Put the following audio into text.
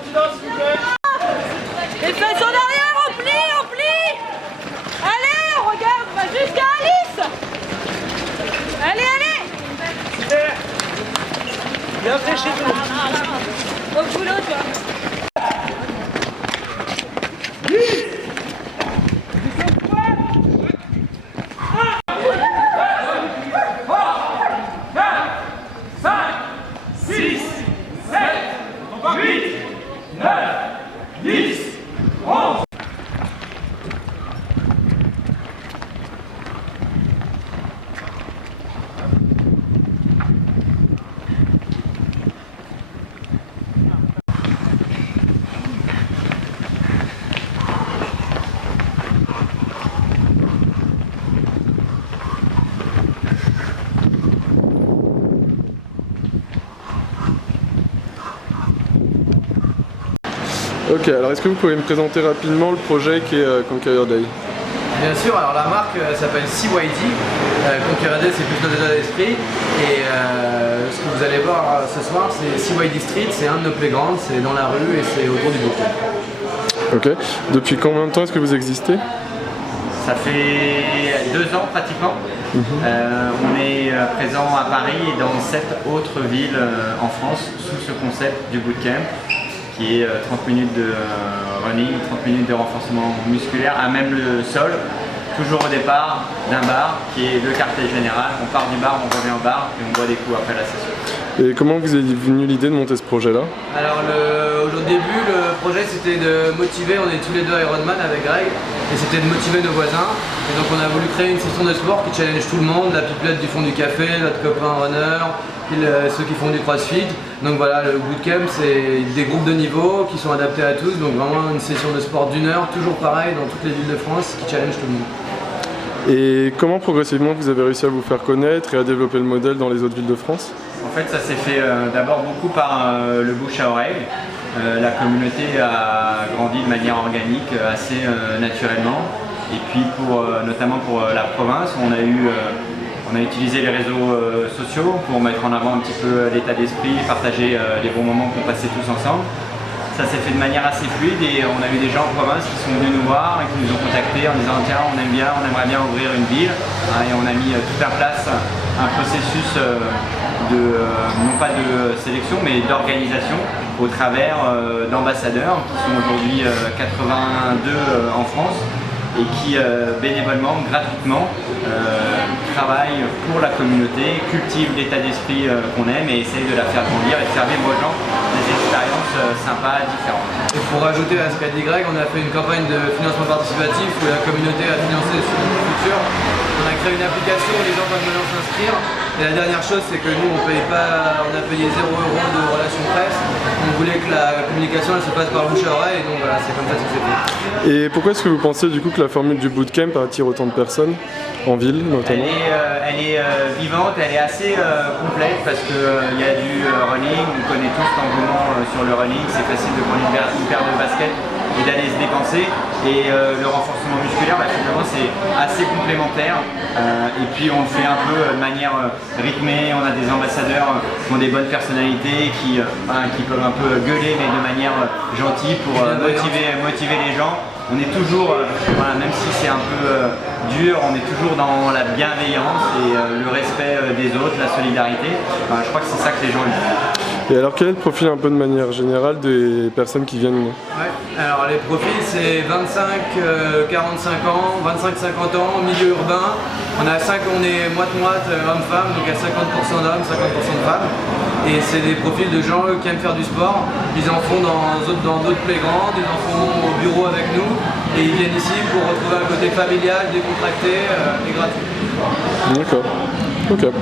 continent s'il vous plaît. Les fesses en arrière, on plie. Allez, on regarde, on va jusqu'à Alice. Allez. Super. Bien fait chez nous. Au boulot, toi. Ok, alors est-ce que vous pouvez me présenter rapidement le projet qui est Conqueror Day? Bien sûr, alors la marque s'appelle CYD, Conqueror Day c'est plus notre état d'esprit, et ce que vous allez voir ce soir c'est CYD Street, c'est un de nos playgrounds, c'est dans la rue et c'est autour du bootcamp. Ok, depuis combien de temps est-ce que vous existez? Ça fait 2 ans pratiquement. On est présent à Paris et dans 7 autres villes en France sous ce concept du bootcamp qui est 30 minutes de running, 30 minutes de renforcement musculaire à même le sol, toujours au départ d'un bar qui est le quartier général. On part du bar, on revient au bar et on boit des coups après la session. Et comment vous est venue l'idée de monter ce projet-là? Alors au début le projet c'était de motiver, on est tous les deux Ironman avec Greg, et c'était de motiver nos voisins. Et donc on a voulu créer une session de sport qui challenge tout le monde, la pipelette du fond du café, notre copain runner, ceux qui font du crossfit. Donc voilà, le bootcamp c'est des groupes de niveau qui sont adaptés à tous, donc vraiment une session de sport d'1 heure, toujours pareil dans toutes les villes de France, qui challenge tout le monde. Et comment progressivement vous avez réussi à vous faire connaître et à développer le modèle dans les autres villes de France? En fait, ça s'est fait d'abord beaucoup par le bouche à oreille. La communauté a grandi de manière organique, assez naturellement. Et puis notamment pour la province, on a utilisé les réseaux sociaux pour mettre en avant un petit peu l'état d'esprit, partager les bons moments qu'on passait tous ensemble. Ça s'est fait de manière assez fluide et on a eu des gens en province qui sont venus nous voir et qui nous ont contactés en disant tiens on aime bien, on aimerait bien ouvrir une ville. Et on a mis tout en place un processus non pas de sélection mais d'organisation au travers d'ambassadeurs qui sont aujourd'hui 82 en France et qui bénévolement, gratuitement travaillent pour la communauté, cultivent l'état d'esprit qu'on aime et essayent de la faire grandir et de faire vivre aux gens des expériences sympas, différentes. Et pour rajouter à ce qu'a dit Greg, on a fait une campagne de financement participatif où la communauté a financé le futur. On a créé une application où les gens peuvent maintenant s'inscrire. Et la dernière chose, c'est que nous, on a payé 0 € de relations presse. On voulait que la communication elle se passe par le bouche à oreille, et donc voilà, c'est comme ça que c'est fait. Et pourquoi est-ce que vous pensez du coup que la formule du bootcamp attire autant de personnes, en ville notamment? Elle est vivante, elle est assez complète parce qu'il y a du running, on connaît tous l'engouement sur le running, c'est facile de prendre une paire de baskets et d'aller se dépenser. Et le renforcement musculaire, finalement c'est assez complémentaire et puis on le fait un peu de manière rythmée. On a des ambassadeurs qui ont des bonnes personnalités qui peuvent un peu gueuler mais de manière gentille pour motiver les gens. On est toujours, même si c'est un peu dur, on est toujours dans la bienveillance et le respect des autres, la solidarité. Je crois que c'est ça que les gens aiment. Et alors quel est le profil un peu de manière générale des personnes qui viennent? Ouais, alors les profils c'est 25-45 ans, 25-50 ans, milieu urbain. On est moite-moite hommes-femmes, donc à 50% d'hommes, 50% de femmes. Et c'est des profils de gens qui aiment faire du sport. Ils en font dans d'autres playgrounds, ils en font au bureau avec nous. Et ils viennent ici pour retrouver un côté familial, décontracté et gratuit. D'accord. Ok.